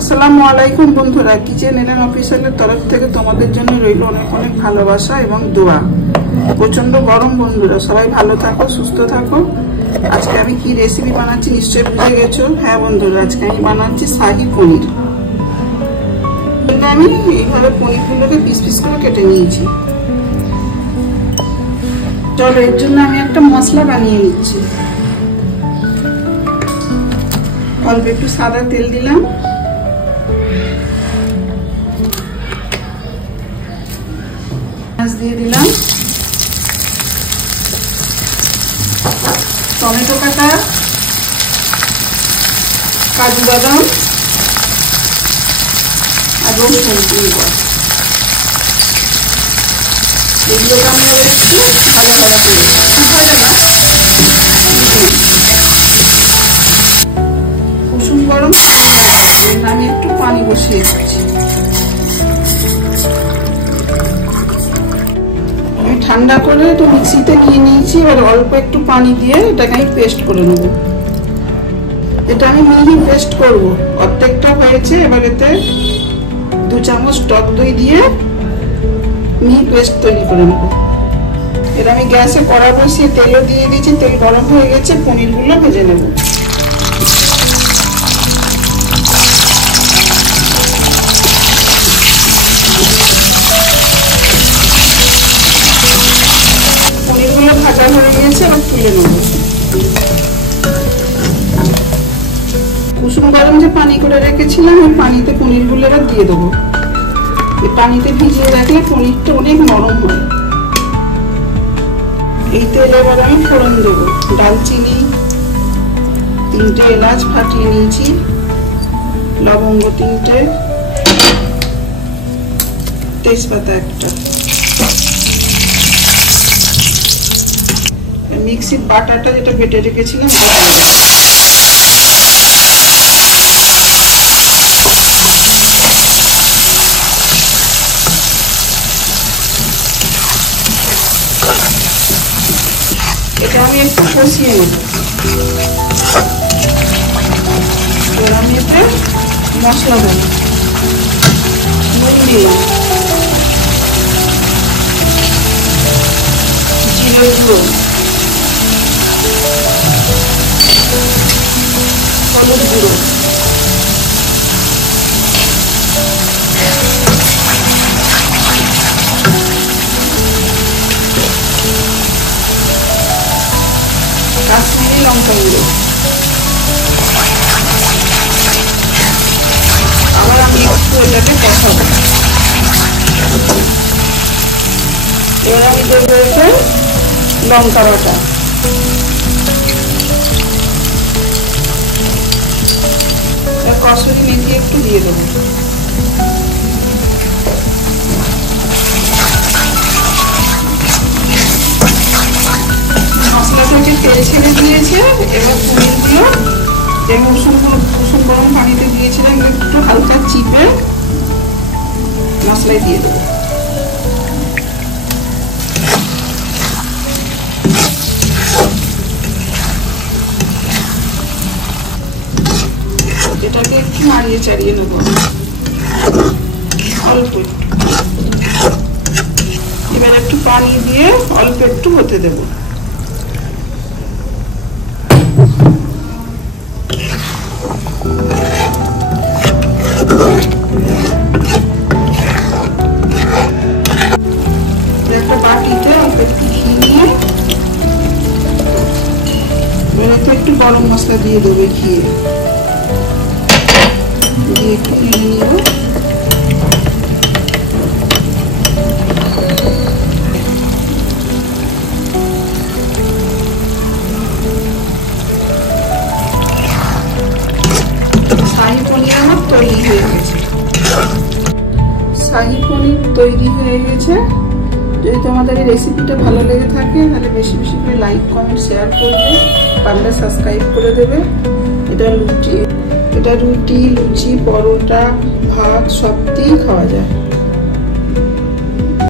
আসসালামু আলাইকুম বন্ধুরা, কিচেন এলেন অফিসিয়ালের তরফ থেকে তোমাদের জন্য রইল অনেক অনেক ভালোবাসা এবং দোয়া। প্রচন্ড গরম বন্ধুরা, সবাই ভালো থাকো, সুস্থ থাকো। আজকে আমি কি রেসিপি বানাচ্ছি নিশ্চয়ই বুঝে গেছো। হ্যাঁ বন্ধুরা, আজকে আমি বানাচ্ছি শাহী পনির। আমি এইভাবে পনিরগুলোকে পিস পিস করে কেটে নিয়েছি। চলো এর জন্য আমি একটা মশলা বানিয়ে নিচ্ছি। অল্প একটু সাদা তেল দিলাম, পেঁয়াজ দিয়ে দিলাম, টমেটো কাটা, কাজু বাদাম আর রসুন দিব। এগুলোকে আমি একটু ভাজা ভাজা করে খুব ভাজা না, কুসুম গরম আমি একটু পানি বসিয়ে দিচ্ছি। আমি ঠান্ডা করে একটু মিক্সিতে নিয়ে নিয়েছি। এবার অল্প একটু পানি দিয়ে এটাকে আমি পেস্ট করে নেব। এটা আমি মিহি পেস্ট করব। অর্ধেকটা হয়েছে, এবার এতে 2 চামচ টক দই দিয়ে মিহি পেস্ট তৈরি করে নেব। এটা আমি গ্যাসে কড়া বসিয়ে তেলও দিয়ে দিয়েছি। তেল গরম হয়ে গেছে, পনিরগুলো ভেজে নেব। পনিরগুলো ভাজা হয়ে গিয়েছে, এবার তুলে নেব। কুসুম গরম যে পানি করে রেখেছিলাম, ওই পানিতে পনিরগুলো এবার দিয়ে দেবো। এই পানিতে ভিজিয়ে রাখলে পনিরটা অনেক নরম হয়। এই তেলে এবার আমি ফোড়ন দেবো। ডালচিনি, 3টে এলাচ ফাটিয়ে নিয়েছি, লবঙ্গ 3টে, তেজপাতা 1টা, মিক্সির বাটাটা যেটা বেটে রেখেছিলাম এটা আমি একটু কষিয়ে নেব। এবার আমি এতে মশলা দেব। নুন দিলাম, জিরে গুঁড়ো, হলুদ গুঁড়ো, কাশ্মীরি লঙ্কা গুঁড়ো। আবার আমি একটু এটাকে কষাবো। এবার আমি দেবো এতে লঙ্কা বাটা, কসুরি মেথি একটু দিয়ে দেবো। মশলা থেকে তেল ছেড়ে দিয়েছে, এবার পনির দিয়ে এই কুসুম গরম পানিতে দিয়েছিলাম, একটু হালকা চিপে মশলায় দিয়ে দেবো। এটাকে একটু নাড়িয়ে চাড়িয়ে নেব অল্প একটু। এবার একটু পানি দিয়ে অল্প একটু হতে দেব। একটা বাটিতে অল্প একটু ঘি নিয়ে একটু গরম মশলা দিয়ে দেবে, ঘিয়ে একটু নিয়ে নিব। শাহী পনির আমার তৈরি হয়ে গেছে। শাহী পনির তৈরি হয়ে গেছে। যদি তোমাদের এই রেসিপিটা ভালো লেগে থাকে তাহলে বেশি বেশি করে লাইক, কমেন্ট, শেয়ার করবে, পারলে সাবস্ক্রাইব করে দেবে। এটা রুটি, লুচি, পরোটা, ভাত সব দিয়েই খাওয়া যায়।